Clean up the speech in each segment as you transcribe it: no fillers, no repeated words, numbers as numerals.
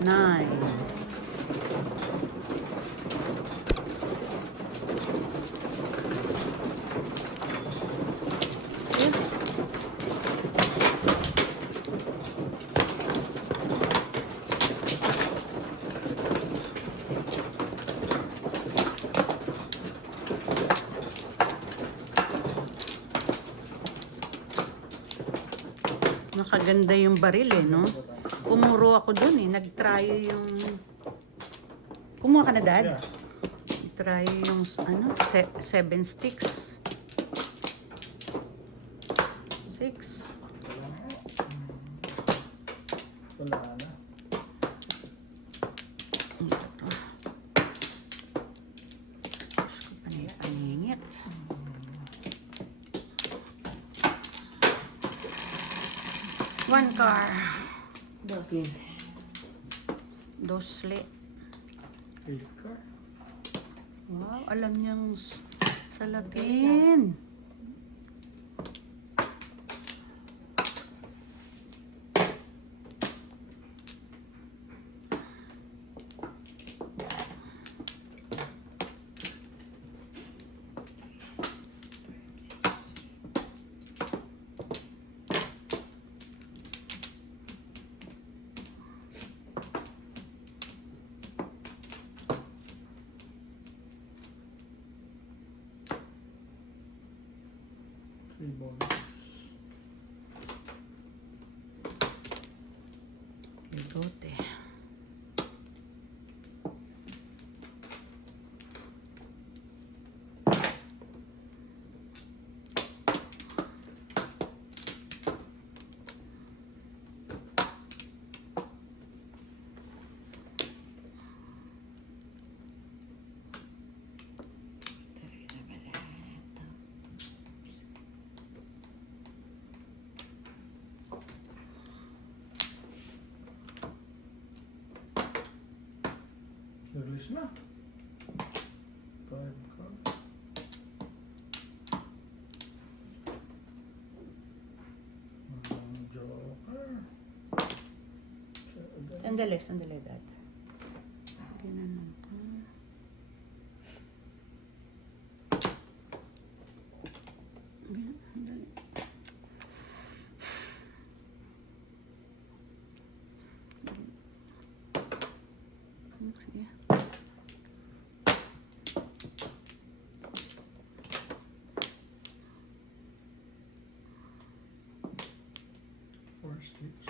9. Nakaganda yung baril eh, no? Pumuro ako dun eh. Nag-try yung... Kumuha ka na, Dad? Yeah. Try yung, ano, 7 sticks. 6. Wala na. Paningit. One car. Dos. Dosle. 8 car. Wow, alam niyang sa Latin. Balls. Bigote. Release na. 5 car. Joker. Sandali, Dad. Ganun. Sandali. Sige. 4 sticks.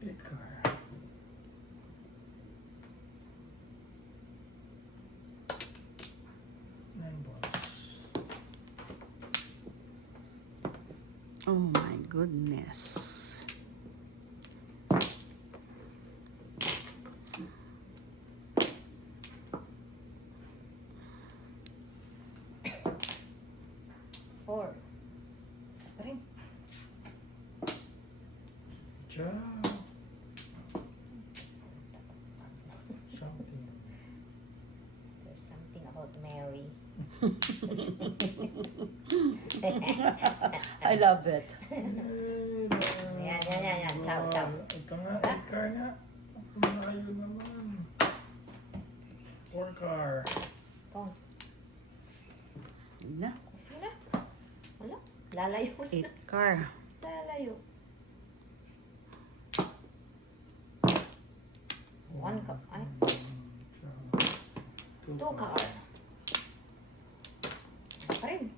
Eight car. Nine balls. Oh my goodness. Four. Pa rin. Ciao. Something. There's something about Mary. I love it. Yan. Ciao. Ito nga, 8 car nga. Malayo naman. 4 car. Pong. Na, Sige na. Wala. Lalayo. 8 car. Lalayo. One cup. Ay. Two car. Pa rin.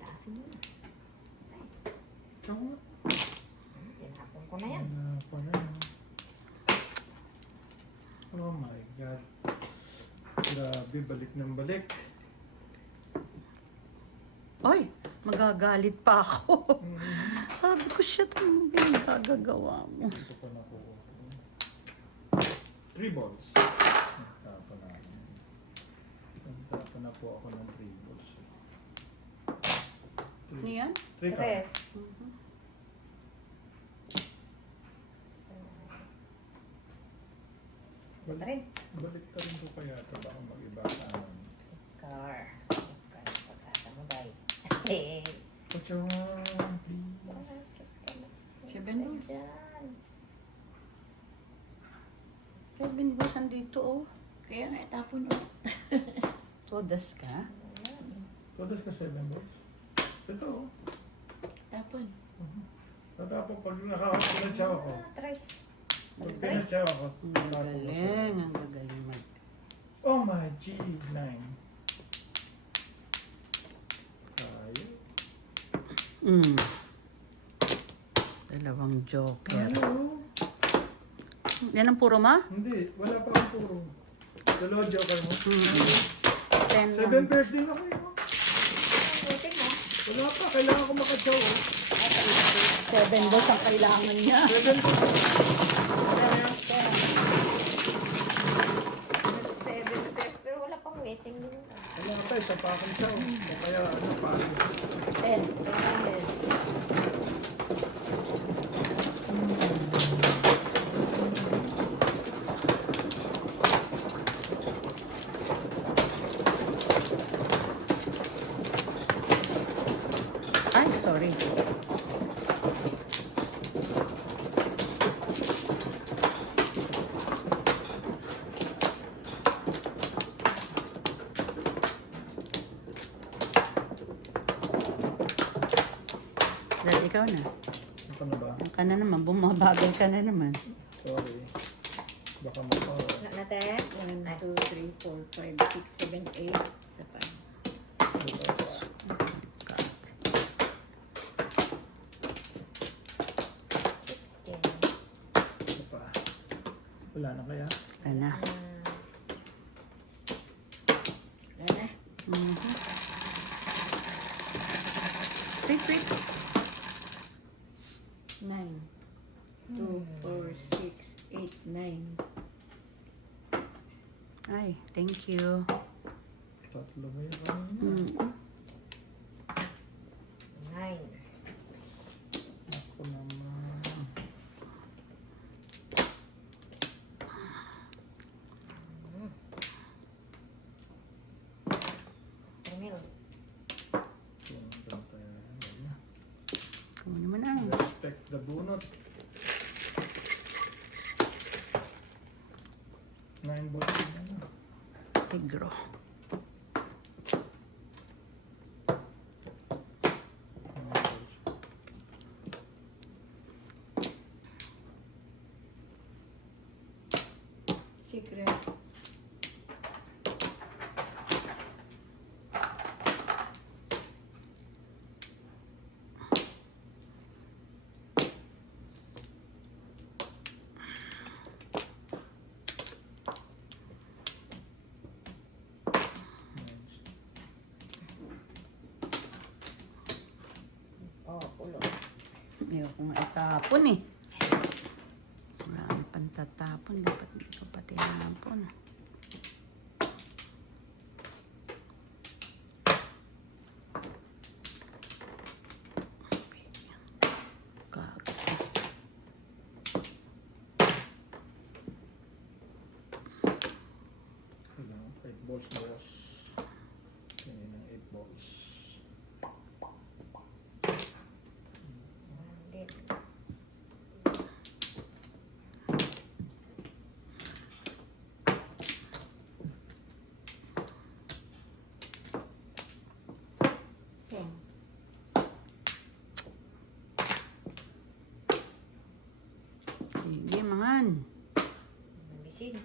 Taasin mo na. Ay. Ito nga. Tinapon ko na yan. Pala. Oh my God. Grabe, balik ng balik. Ay, magagalit pa ako. Sabi ko, shit, ano ba yung kagagawa mo? Ito pa na po. 3 balls. Nagtapa na po ako ng 3 balls. Ano yan? 3 car. Tres. Mhm. Pa rin. Balik ta rin po kaya ito. Baka mag-iba sa amin. Car. Car. Pagkata mo dahil. Eh. Kuchong, please. 7 balls. Yan. 7 balls andito, oh. Kaya nga, tapon o. Todas ka? Ayan. Todas ka 7 balls. Ito, oh. Tapon. Tatapos pag pinatsaw ako. Ah, tres. Pag pinatsaw ako. Ang tatapos ako. gagaling, ang gagaling mag... Oh my G9. Tayo. Dalawang joker. Ano? Yan ang puro ma? Hindi, wala pa akong puro. Dalawa joker mo. 10 7 lang. pairs din ako eh. Waiting mo. Wala pa, kailangan ko makatsaw. Oh. 7 balls ang kailangan niya. 7 balls. Seven steps. Pero wala pang waiting din. Wala pa, isa pa akong tsaw. O kaya ano pa. 10. Ay, sorry. Dahil ikaw na. Ito na ba? Ka na naman, bumabagal ka na naman. Sorry. Baka mapa. Nate? 1, 2, 3, 4, 5, 6, 7, 8. Isa pa. Sixteen. Isa pa. Wala na kaya? Ka na. Wala na. Quick, quick. 9, 2, 4, 6, 8, 9. Ay, thank you. Tatlo ba yun kanina? Nine. Ako naman. Emil. Ito kaya. Wala. Kung naman ang Respect the bunot. 9 balls din na. tigro. Secret. Oh, pulo. Ayoko nga itapon eh. Marami pang tatapon. Dapat hindi ko pati napon. Gago. Kailangan 8 balls na boss. Kaya ng 8 balls. Hindi. Ten. Sige, mangan. Nabisin.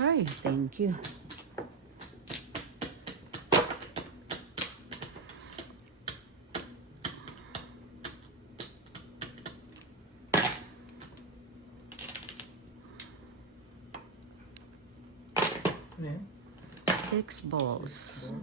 Ay, thank you. Ano yan? 6 balls. Ball.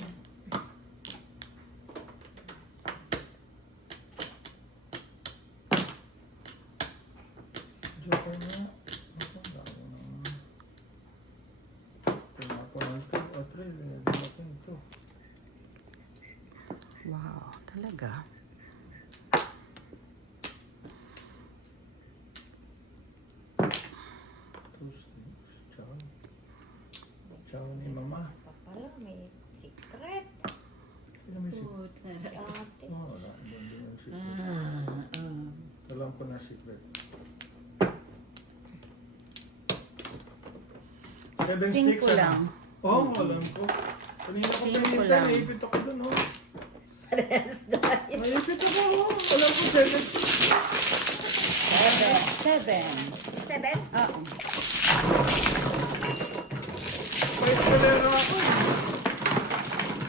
talaga. Chow. Chow ni mama. Papala, may secret. Sino may secret? Puta. Si ate. Oh, wala. Hindi yung secret. Alam ko na secret. 7 sticks. Cinco lang. Oo, alam ko. Kanina ko Cinco pinipin, lang. naipit ako dun, oh. Naipit ako, oh. Alam ko 7 sticks. 7. 7? Oo. May eskalera ako.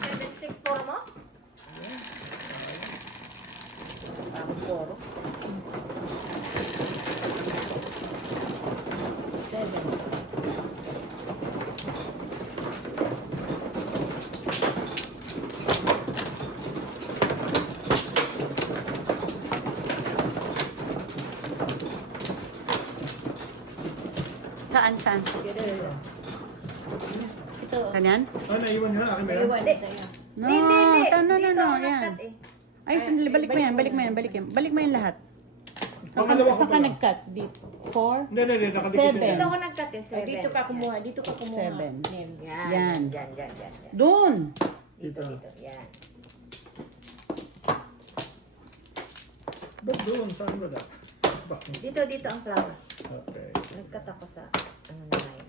7, 6 puro mo? Ang poro. 7. Saan? Ito. Kanyan? Ah, naiwan yun. Akin ba May yan? iwan sa'yo. No, Hindi. no, Dito no, ako yan. nag-cut eh. Ay, sandali, balik mo yan. Balik mo yan lahat. Pangalawa ko Saan ka pala. nag-cut? Dito? 4? Hindi, nakadikit Seven. yan. Dito ako nag-cut eh. Ay, dito ka kumuha. Dito ka kumuha. 7. Nem. Yan. Yan. Yan. Doon! Dito. Dito. Yan. Ba't doon? Saan ba dapat? Bakit? Dito ang flower. Okay. Nag-cut ako sa ano na yun.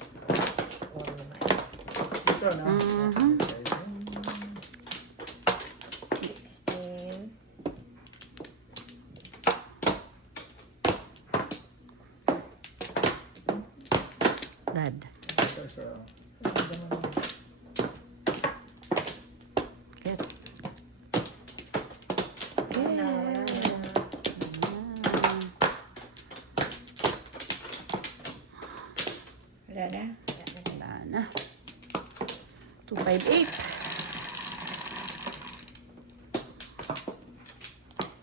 Wall na yun. Ito na. Mhm. Okay. 16. Dad. Ito sa... Get. Wala na. Wala na. Wala na. 258.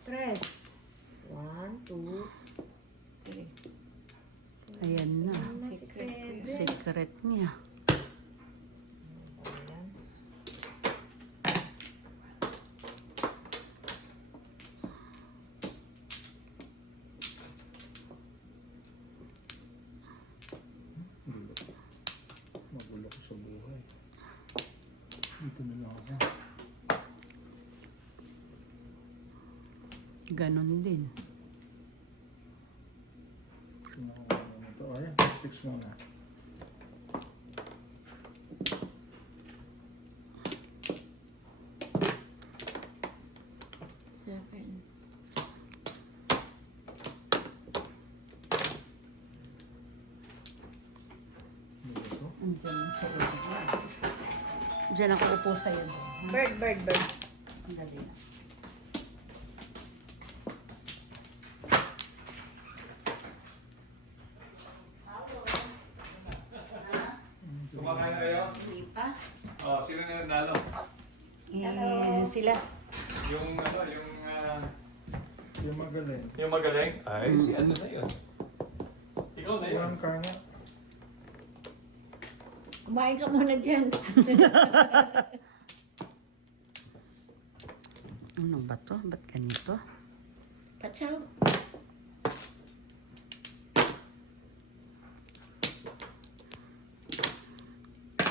3. 1, 2, Ayan na. Secret. Secret niya. Ayan. Magulo ko sa buhay. Dito na lang ako. Ganon din. Kinuha ko na ito. Ayan, fix mo na. Seven. Dito. Diyan ako upo sa'yo. Bird. Ang dali na. Kumakain kayo? Hindi pa. Oh, sino na nanalo? Sila. Yung ano, Yung magaling. yung magaling? Ay, si ano na yun? Ikaw na yun. Walang karna. Kumain ka muna dyan. Ano ba to? Ba't ganito? Pachaw.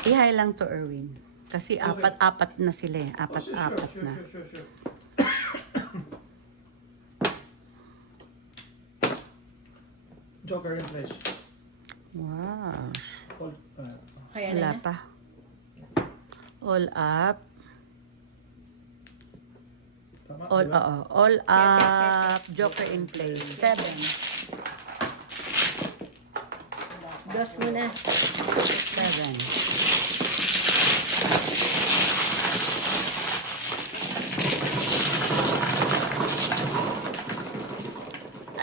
Ihay lang to, Erwin. Kasi Okay. apat-apat na sila eh. Oh, Apat-apat sure, na. sure. Joker in place. Wow. Hold, Kaya Wala na. pa. All up. tama? All, diba? oo. All up. Joker in place. 7. Dos muna. 7.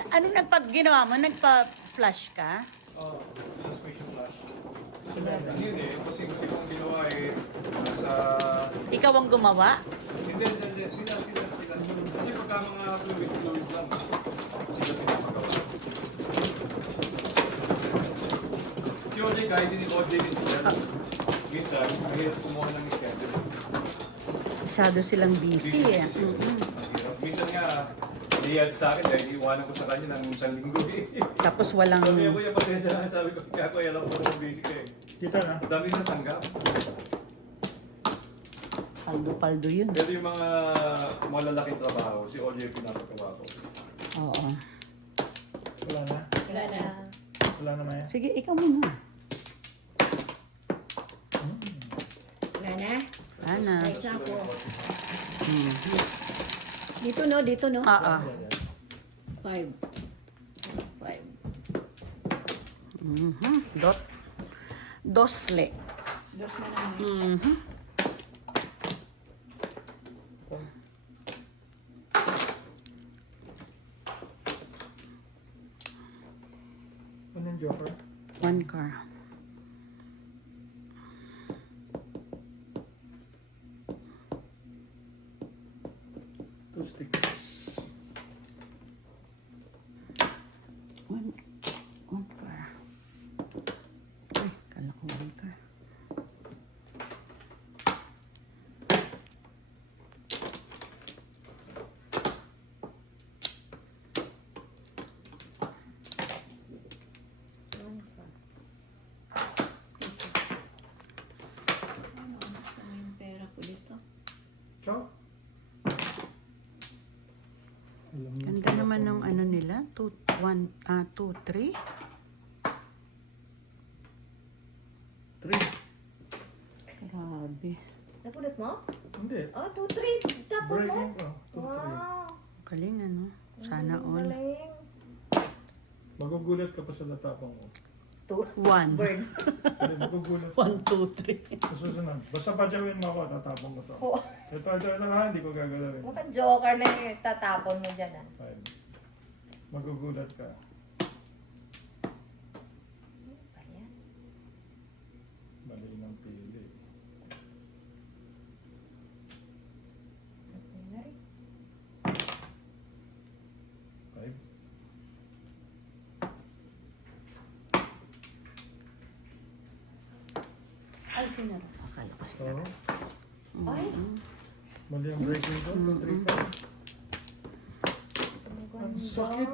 Ano ginawa mo? Nagpa-flash ka? Oh, just question flash. Yun eh, kasi kung ginawa eh, nasa... Ikaw ang gumawa? Hindi. Sila. Kasi pagka mga fluids lang, sila pinapagawa. Si OJ, kahit din OJ din sila. Minsan, mahirap kumuha ng schedule. Masyado silang busy eh. Kasi, Mm-mm. mahirap. Hindi yan sa akin dahil iwanan ko sa kanya ng isang linggo eh. Tapos walang Sabi ko, kuya, pasensya na. Sabi ko, kaya ko, alam ko na busy ka eh. Kita na. Ang dami na tanggap. paldo-paldo yun. Pero yung mga malalaking trabaho, si Ollie yung pinapagawa ko. Oo. Wala na. Wala na. Wala na Maya. Sige, ikaw muna. Wala na. Ana. Ayos na ako. Hmm. Dito no, dito no. Ah, ah. 5. 5. Mhm. Dosle. Dos na lang. Mhm. Anong joker? One car. Two sticks. One car. Ay, kala ko one car. Ano yung pera ko dito? Chow. Alam mo, Ganda naman ng ano nila. 2, 3. 3. Grabe. Napulot mo? Hindi. Oh, 2, 3. Tapon mo? Breaking ko. 2, 3. Wow. Galing ano. Sana all. Galing. Magugulat ka pa sa natapang mo. 2. 1. Burn. Hindi, magugulat. 1, 2, 3. Sa susunod. Basta padyawin mo ako, tatapang ko to. Oh, Ito ha, hindi ko gagalawin. mukhang joker na yung tatapon mo dyan ah. 5. Magugulat ka. Ayan. Mali ng pili. Ayan na rin. 5. Ay, sinara. Akala ko So, sinara. Ay. mali ang breaking ko. 2, 3, 5. Ang Ang ganda. sakit.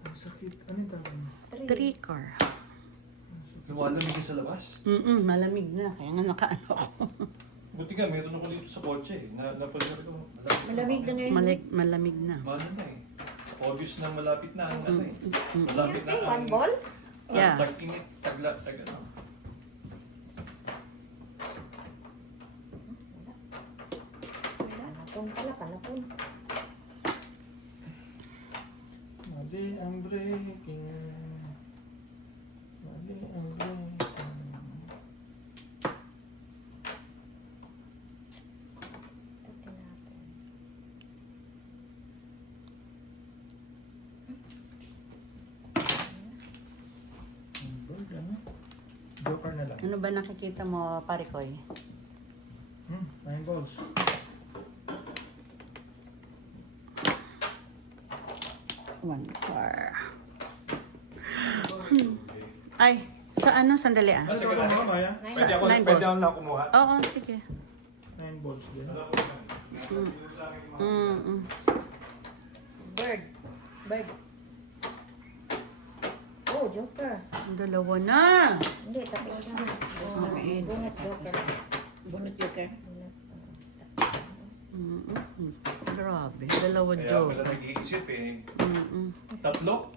Ang sakit. Ano yung tawag mo? 3 car. Lumalamig ka sa labas. Malamig na. Kaya nga nakaano ako. Buti nga, meron ako dito sa kotse eh. Napansin ko, Malamig na ngayon. Malamig na. Mana na eh. Obvious na malapit na ang ano eh. Malapit na Yung ang... one ball? Yeah. Tag-init, tag-ano. Panapon pala, panapon. Mali ang breaking. Mali ang breaking. Ito tinapon. Ano? Joker na lang. Ano ba nakikita mo, Parikoy? 9 balls. One car. Ay, sa ano? Sandali ah. Ah, sige Ano na. ba, Maya? Pwede ako, Nine pwede balls. ako lang kumuha. Oo, sige. 9 balls din. Mm-mm. Bird. Bird. Oh, joker. Dalawa na. Hindi, tapos na. Oh, Alright. bungat joker. Bunot joker. Mm-mm. Grabe. Dalawa Kaya joke. pala nag-iisip eh. Mm-mm. Tatlo?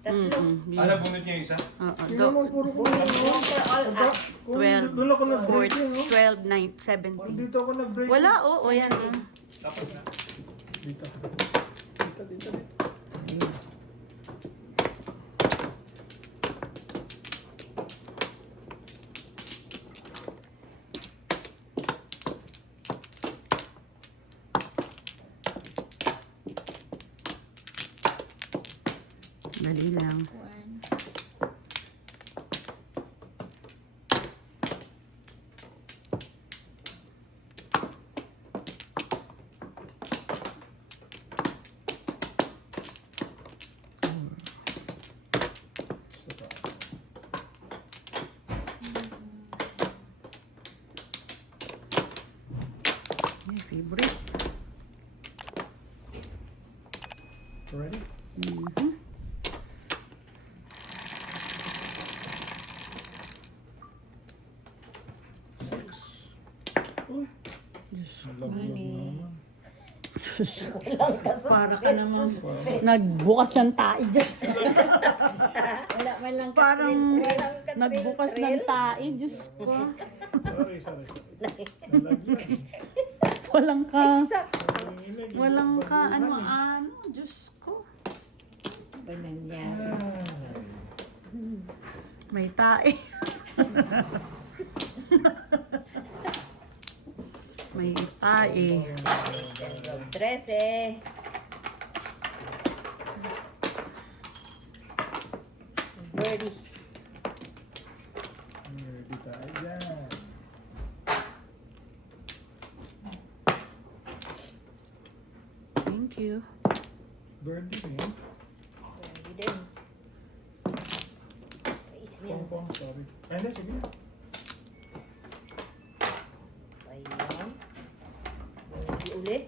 Tatlo. Mm-mm. Alam, bunot niya isa. Oo, Tingnan mo, puro Bungat joker all up. 12, Doon ako nag-breaking, no? 12, 9, 17. Dito ako nag-breaking. Wala, oo, yan. Tapos na. Dito. Dito, dito, dito. Dali lang. 1. Isa pa. May favorite. Ready? Mhm. Uy, Diyos, nalaglag na naman. Walang kasuspense. para ka naman nagbukas ng tae dyan. Wala man lang Parang Walang katril-tril. nagbukas ng tae, Diyos ko. Sorry. Nalaglag. Walang ka, Exact. walang ka, ano, Diyos ko. ba nangyari? May tae. May tae. 13. Birdie. Ready tayo dyan. Thank you. Birdie rin. Birdie din. Sais mo yan. Pong, sorry. Ay, hindi, sige. Ayan. Birdie ulit.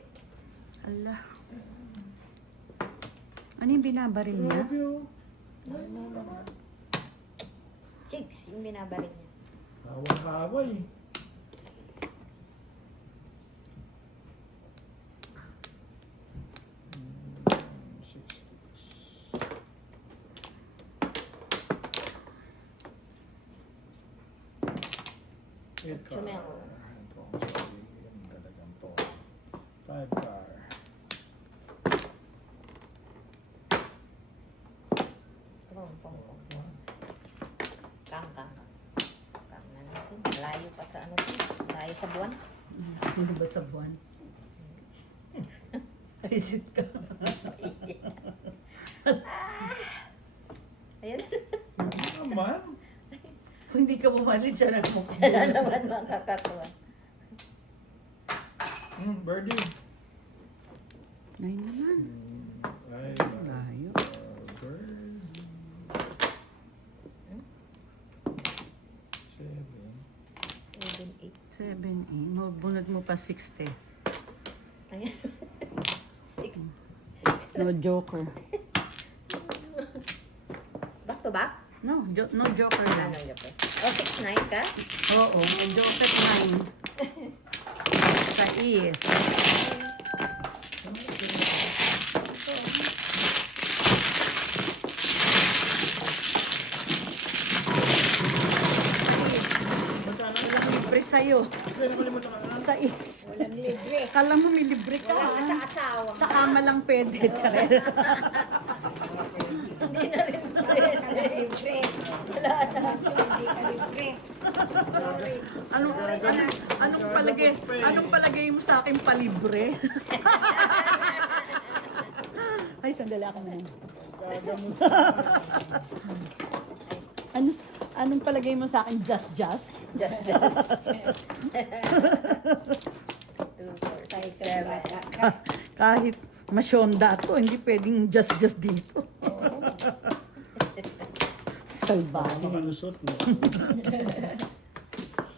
Ala. Ano yung binabaril niya? Love you. 6 yung binabarin niya. Hawak-haway. Chumel. Five car. Pong. Kang. Kang na natin. Malayo pa sa ano to. Malayo sa buwan. Hindi ba sa buwan? Isit ka. Ayun. Naman. Kung hindi ka bumalik, siya nagmukha. Sana naman makakakuha. Birdie. 9 naman. Ay, Layo. birdie. 7. 7, 8. 7, eh. Mabunod mo pa 60. Ayan. 6. No joker. Back to back? No, no joker lang. Ano yung Oh, 6, 9 ka? Oo, no joker 9. Sa is. Libre sa'yo. Sa is. Walang libre. Kala mo may libre ka. Wala ka sa ah. asawa. Sa kama lang pwede. Tsaka. Hindi na rin libre. Wala na. Hindi ka libre. Sorry. Anong palagay mo sa akin palibre? Ay, sandali ako na. Anong palagay mo sa akin? Just? Just. 2, 4, 5, 7. Kahit masyonda to, hindi pwedeng just dito. Salbahe. Makalusot mo.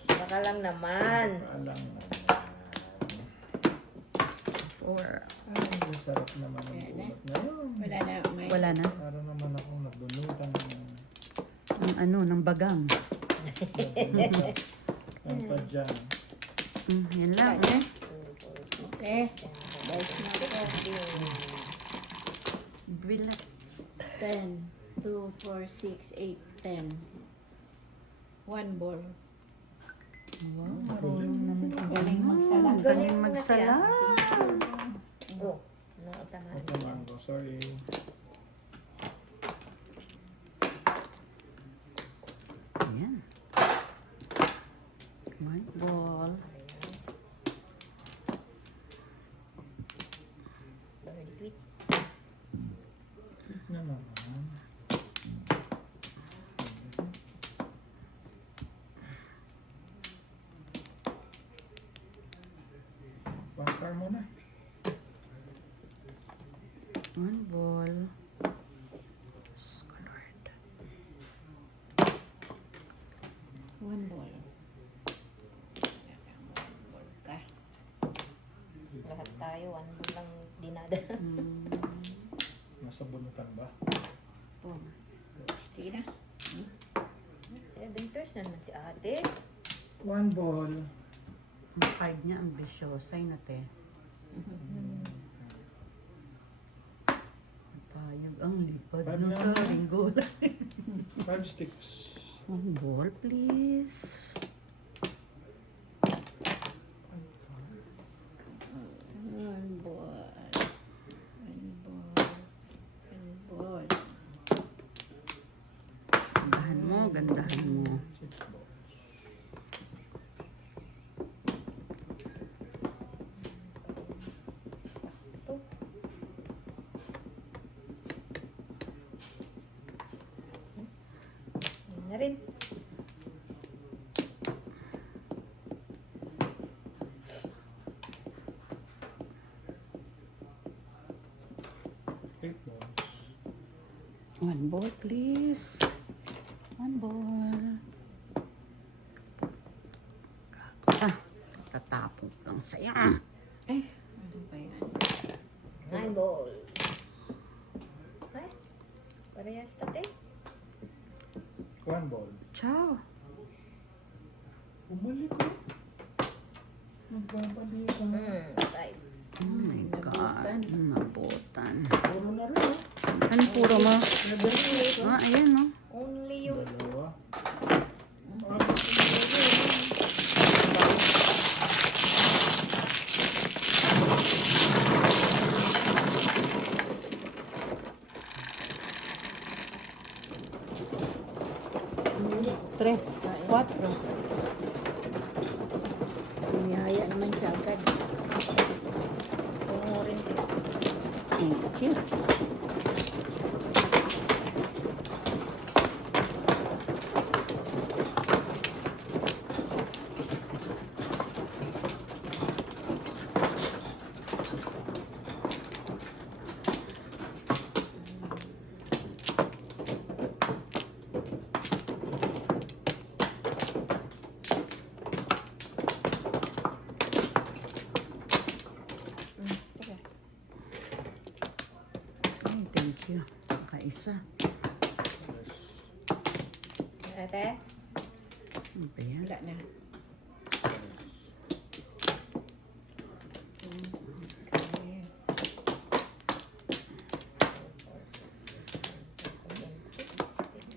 Baka lang naman. Alam mo. 4. Ay, sarap naman ang bulot ngayon. Wala na. May Wala na. Para naman akong nabunutan Ng bagang. ng padyan. Yan lang. okay. Guys, na Bila. 10, 2, 4, 6, 8, 10. 1 ball. Galing magsala. Galing magsala. Oh, nautama. Naman ko, sorry. Ayan. White ball. Birdie. Na naman. Bangkar mo na. One ball. Colored. 1 ball. Ball ka. Lahat tayo, 1 bull lang dinadala. Nasa bunutan ba? Oh. Sige na. 7 pairs na naman si ate. 1 ball. Ang card niya, ambisyosa na te. Payag ang lipad Five no lang. sa ringgol. 5 sticks. One ball, please. One ball. One ball. One ball. Gandahan mo, gandahan mo. 6 balls. Ito. Yun na rin. Eight balls. One ball, please. One ball. Ah, tatapon lang sa'yo. Eh, ano ba yan? 9 ball. Ay, parehas tate. 1 ball. Ciao. Bumalik ko. Nagbabalik ko. 5. Oh my God. Nabutan. Puro na rin, ah. Ano puro mo? Only, Ah, ayan no. only yung Dalawa. Tres, cuatro. Niyaya naman siya agad. sungurin din. Thank you. Ay, thank you. Nakaisa. Ate, Ano ba yan? Wala na. Okay.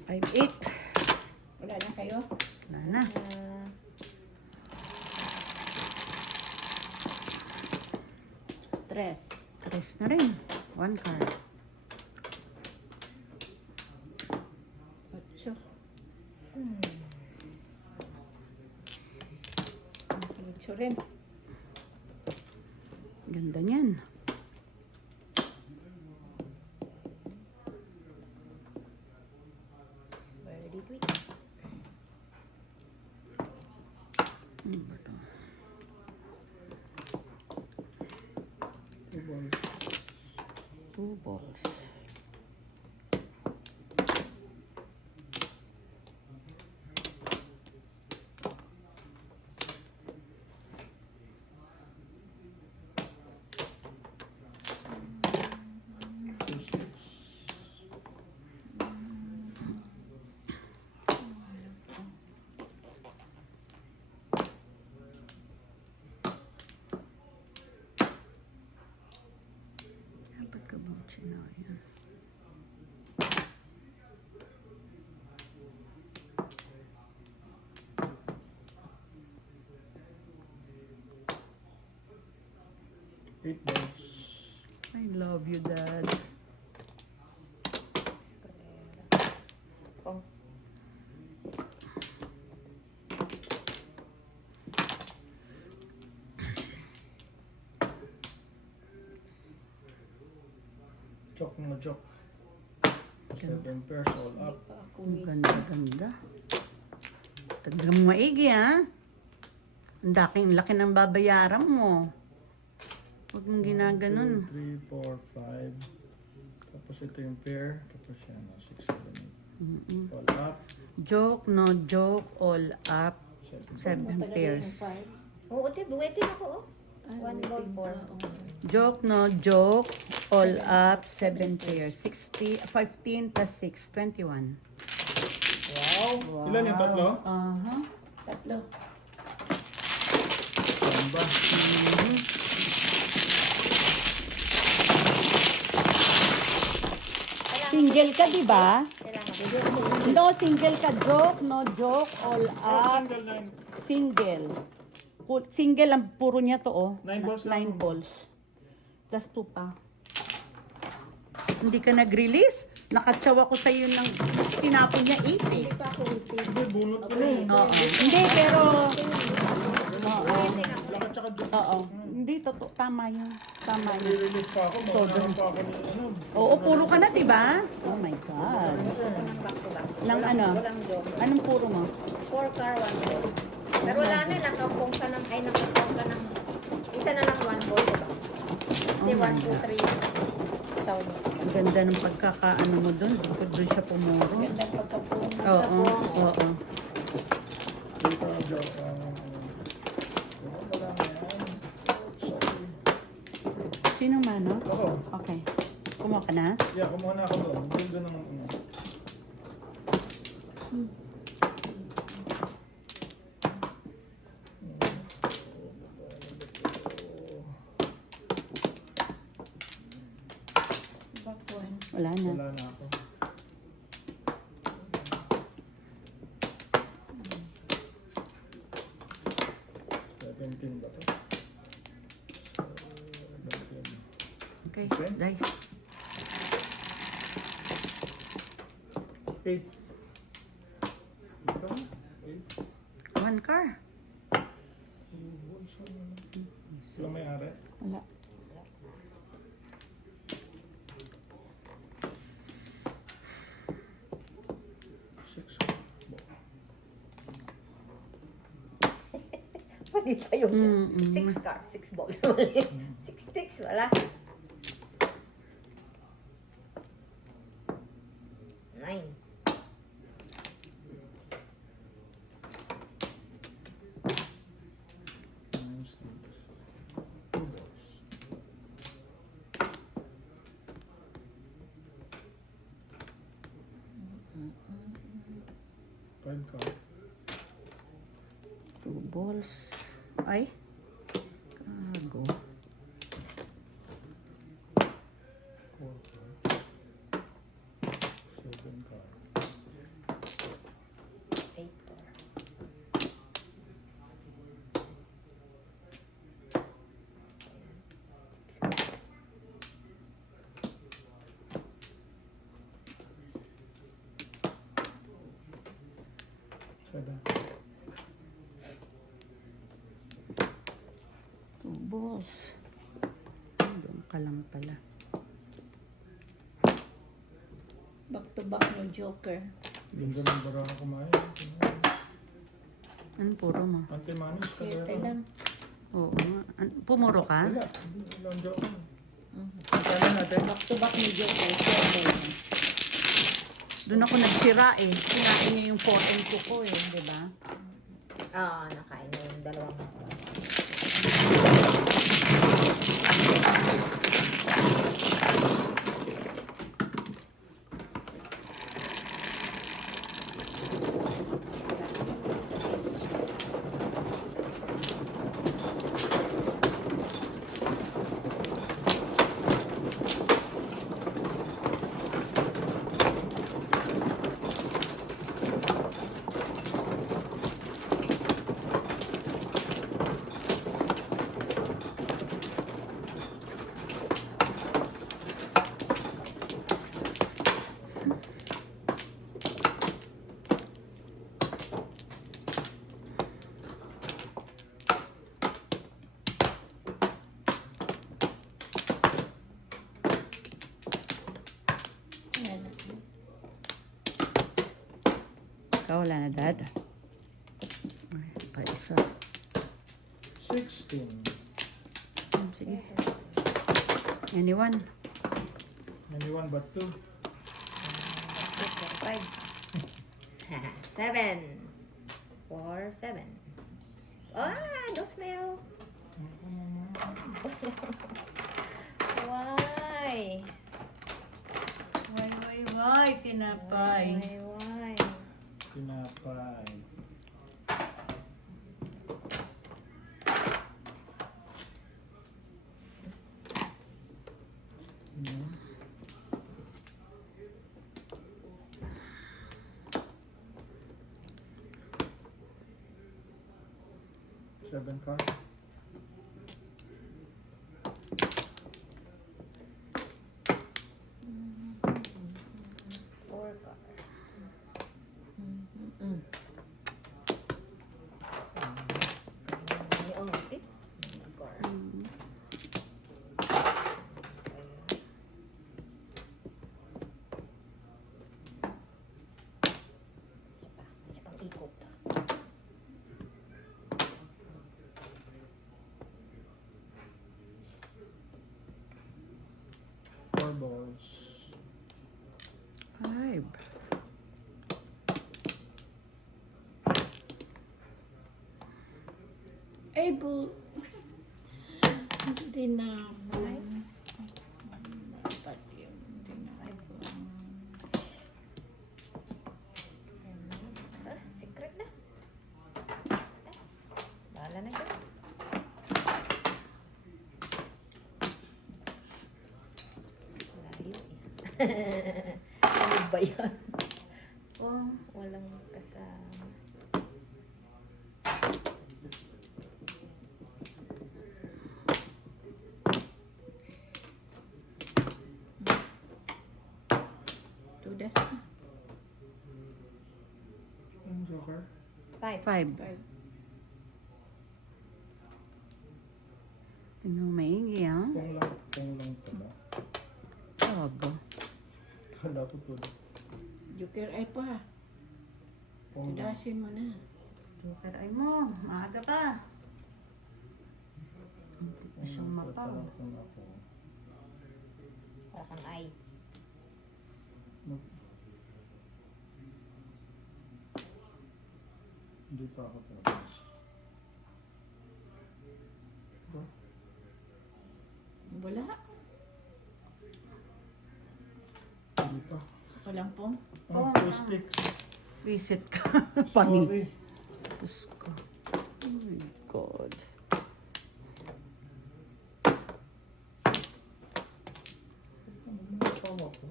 5-8. Wala na kayo? Wala na. Tres. Tres na rin. One card. Otso. Otso rin. Ganda niyan. very good. Ano ba to? 2 balls. 2 balls. Two sticks. Dapat ka bang chino yan? Eight balls. I love you, Dad. Pang Chok na chok. 7 pairs all up. Pa ako Ang may ganda-ganda. Tagang maigi, ha? Ang laki ng babayaran mo. Huwag mong ginaganon. 2, 3, 4, 5. Tapos ito yung pair. Tapos yan, 6, 7, 8. All up. Joke, no joke, all up. 7. 7 talaga yung pairs. five. Oo, te, buwetin ako, oh. One ball, four. Joke, no joke. All up, 7 pairs. 15 plus 6, 21. Wow. Ilan yung tatlo? Aha. Tatlo. Samba. Single ka, di ba? Kailangan. No, single ka. Joke, no joke. All up, Single line. single. Single ang puro niya to, oh. 9 balls 9 lang. balls. Plus 2 pa. Hindi ka nag-release? Nakatsawa ko sa'yo ng tinapon niya 8 eh. Hindi pa ako ulit. Hindi, bunot ko rin. Oo. Hindi, pero... Oo. Lakat tsaka joke. Oo. Hindi, totoo. Tama yun. Tama yun. Release pa ako. Mawala pa ako ni ano. Oo, puro ka na, diba? Oh my God. Walang back to back. Lang ano? Walang joke. Anong puro mo? 4 car, 1 ball. Pero wala na, nakaupong ka ng, ay nakaupong ka ng, isa na lang 1 ball, diba? Kasi Oh my 1, 2, 3. Chow mo. Ang ganda ng pagkakaano mo doon. Doon siya pumuro. Ganda pagkapunan. Oo, oo. Dito ang joke. Wala na yan. Sorry. Sino mano? Ako. Okay. Kumuha ka na? Yeah, kumuha na ako doon. Doon ng ano. Bakwan. Wala na. Wala na ako. Seventeen ba to? Okay, Okay. guys. 8. Ikaw? 8. 1 car. Sila may-ari? Wala. Pwede pa yung Mm-mm. 6 car, 6 balls. 6 sticks, wala. 9. Five ka. 2 balls. Ay. Kago. 4 ka. 7 ka. 8 car. Seven. 2 balls. Doon ka lang pala. Back to back no joker. Ganda ng barang kumain. Anong puro mo? Anti-manage ka Kaya na. lang. Oo nga. Pumuro ka? Wala. Ilang joke. Kaya natin. Back to back no joker. 7. Doon ako nagsira eh. Kinain niya yung 4 and 2 ko eh. Diba? Nakain na yung dalawang. Ikaw wala na, Dad. Ay, kaisa. 16. Sige. Anyone? Anyone but 2. 5. 7. 4, 7. Ah, dos meron. 7 car. Four car. May ulti. Car. Isa pang ikot. 4 balls. 5. Able. Hindi na. Dapat yung hindi na able. Ah, secret na. Bahala na dyan. Layo eh. Ano ba yan? Oh, walang kasama. Tudas. Ang joker. 5. 5. Tingnan mo maigi, ha? Kung lang pala. Tago. Kala ko tuloy. Joker ay pa. Kung lang. Tudasin mo na. Joker ay mo. Maaga pa. Hindi pa siyang mapaw. Kung ako. Para kang ay. Hindi pa ako tapos. Ba? Wala. Hindi pa. Walang pong. Oh, 2 sticks. Visit ka. Pani. Sorry. Diyos ko. Oh my God. Nalito ako.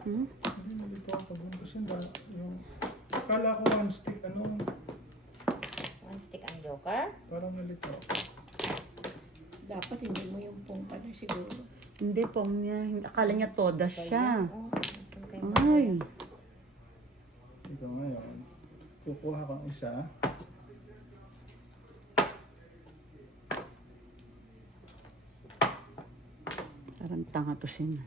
Hmm? Hindi nalito ako dun kasi yung akala ko 1 stick ano. 1 stick ang joker. Parang nalito ako. Dapat hindi mo yung pong pala siguro. Hindi po niya. Akala niya todas siya. Oh, ito kayo. Ay. Ito ngayon. Kukuha kang isa. Parang tanga to siya.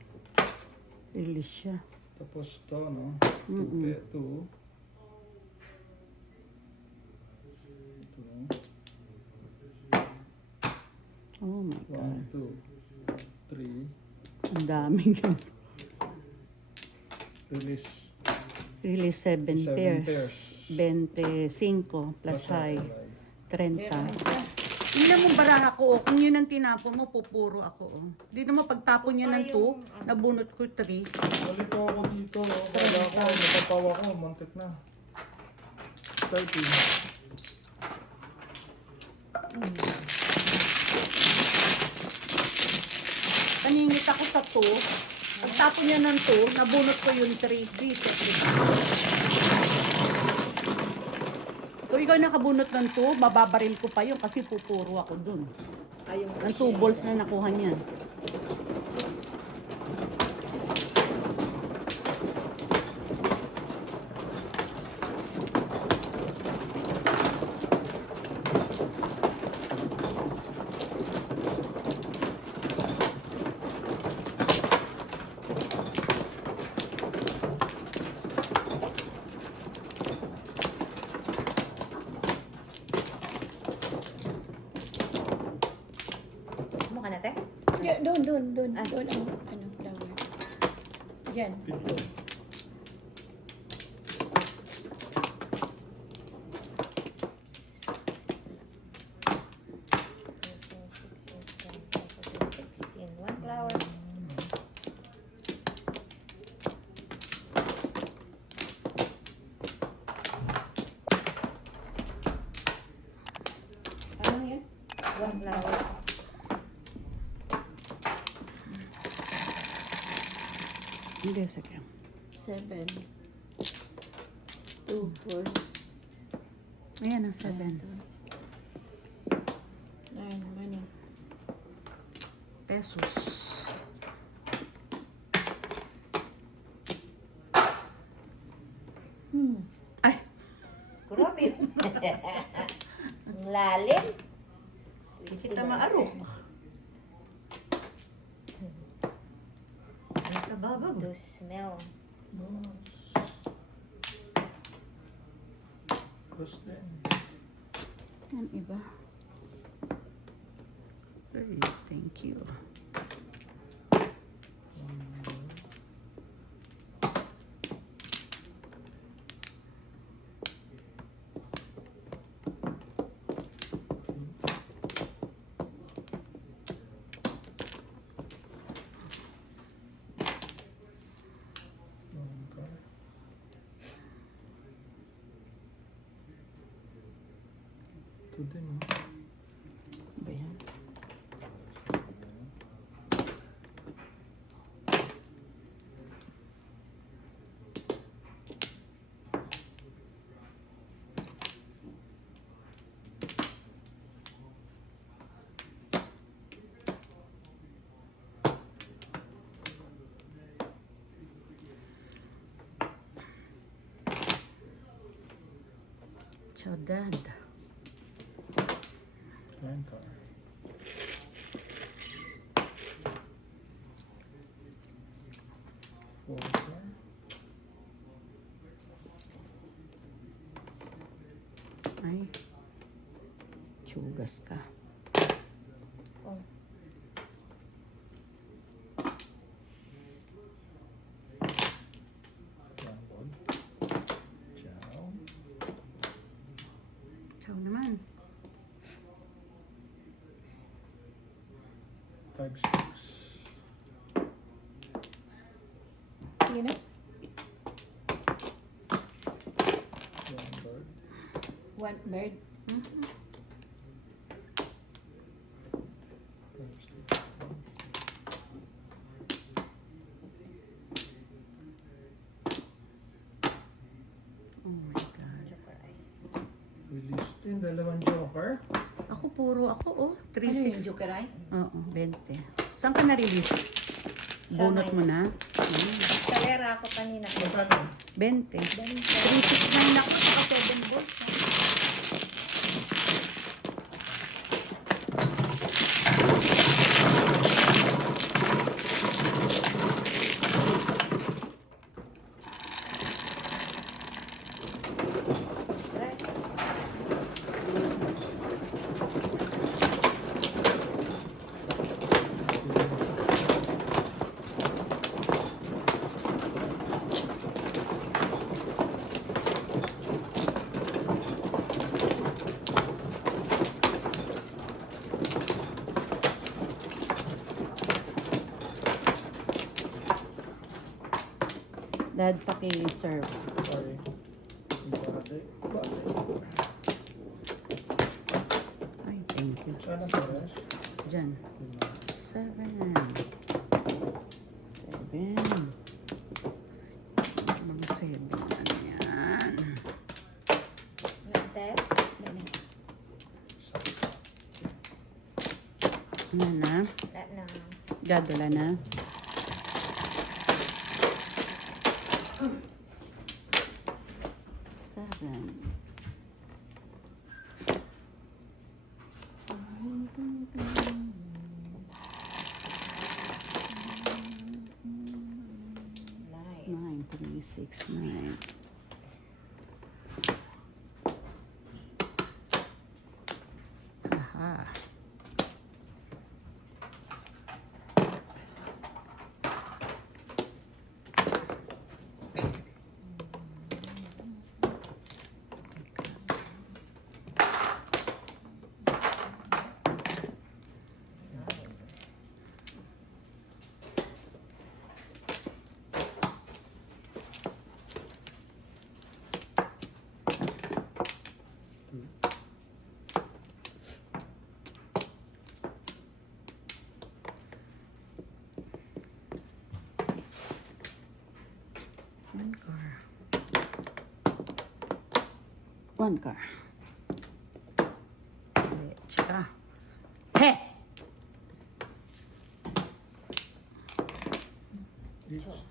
Release siya. Tapos to, no? Mm-mm. Two. Ito. Oh my 1, God. 2, 3. Ang daming. Release. Release 7 7 pairs. pairs. 25 plus high. 30. Meron pa. Tingnan mo baraha ko, oh. Kung yun ang tinapon mo, pupuro ako. Oh. Di naman pagtapon niya ng 2, nabunot ko 3. Nalito ako dito. Kala ko, natapawa ko. Muntik na. 30. Kaningit ako sa 2. Pagtapon niya ng 2, nabunot ko yung 3. Bisit. Kung ikaw nakabunot ng 2, mababaril ko pa yun kasi pupuro ako dun. Ay, yung Ang 2 balls na nakuha niya. Mo ka na, te? Doon. Doon Ah. ang ano, flower. Diyan. Dito. One flower. Ano yan? One flower. Hindi, sige. 7. 2 fours. Ayan ang 7. pesos. Ay, Grabe. Ang lalim. hindi kita maarok. Ay, kababag. To smell. Tapos din. Yan iba. Ay, thank you. Okay. Ito din, oh. Ba yan? Saudade. Grand car. Four car. Ay, tsugas ka. Oh. Gamble. Ciao. Ciao naman. 5-6. Yun na. Gamble. One bird. 5-6. Oh my God. Joker eye. Release din. Dalawang joker. Ako puro ako, oh. Ano yung 3-6. joker eye? Oo, 20. Saan ka na-release? Sa Bunot mo na? Kalera ako kanina. Magkano? 20. 369 ako, saka 7 balls. Dad, paki-serve. Sorry. Bate. Ay, thank you. Saan ang pares? Diyan. 7. 7. Mga 7. Ano yan? Nante. Ano na? Lahat na. Dadala na? Seven. Nine. 9, 3, 6, 9. Aha. One car. One car. Tsaka. He! Six.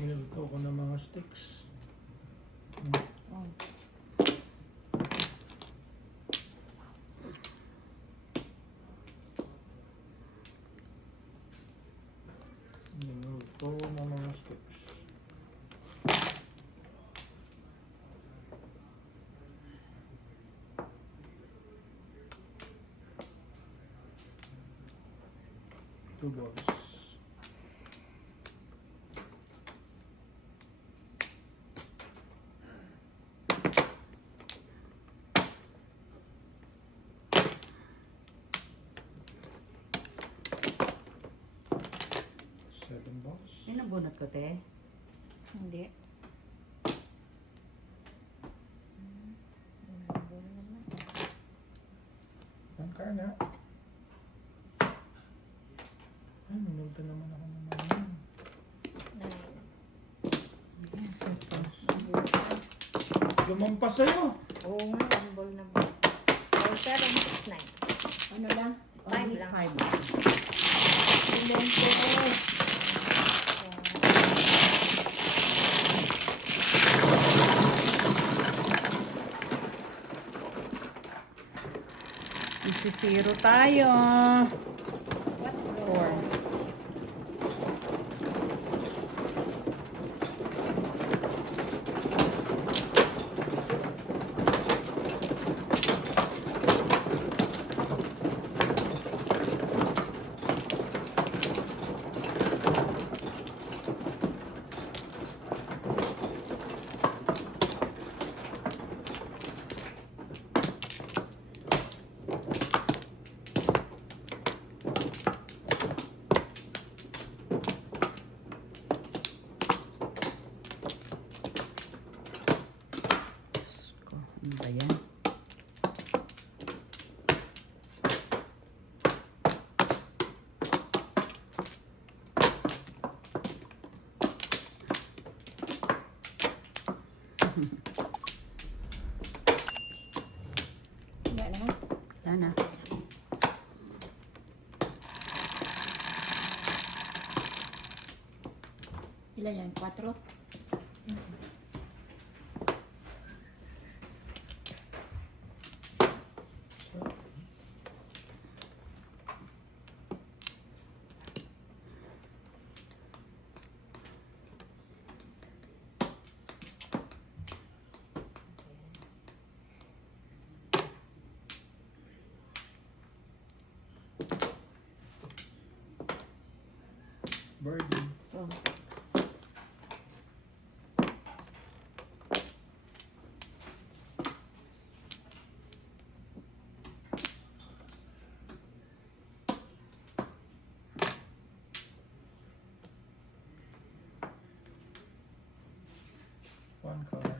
Niluto ko ng mga sticks. Niluto ng mga sticks. Two balls. Seven balls. May nabunot ko, te. Hindi. One card na. Ay, minulta naman ako ng mga yan. Lumampas sa'yo. Oo nga, 1 ball na ball. 4, 7, 6, 9. Ano lang? Five Only lang. 5. Isisiro tayo. 4. Ano ba yan? Wala na. Yan na. Ilan yan? 4? Birdie. Oh. One card.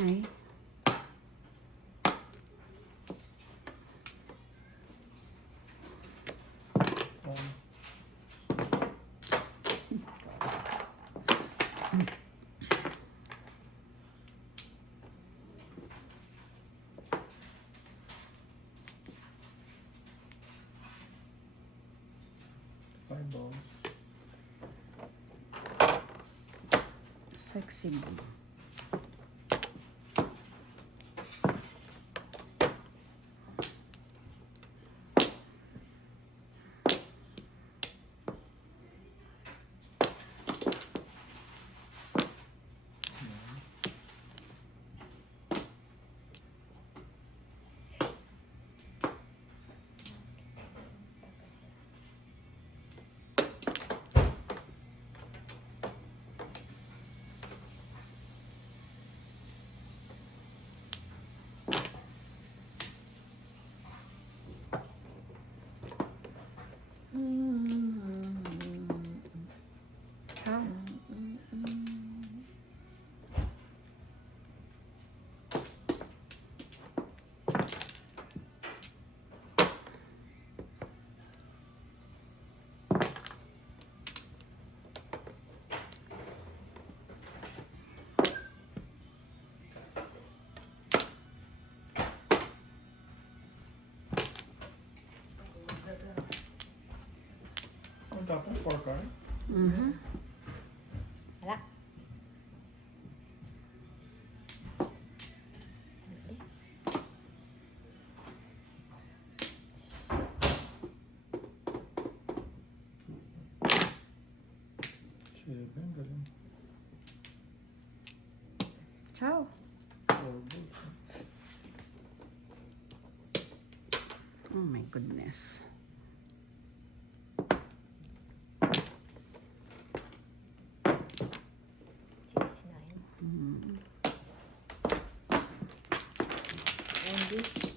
Ay. One. Five balls. Sexy mo. tapos 4 card? Mhm. Wala. Seven, galing. Ciao. 4 balls. Oh my goodness. Six, nine. Mm. Andy.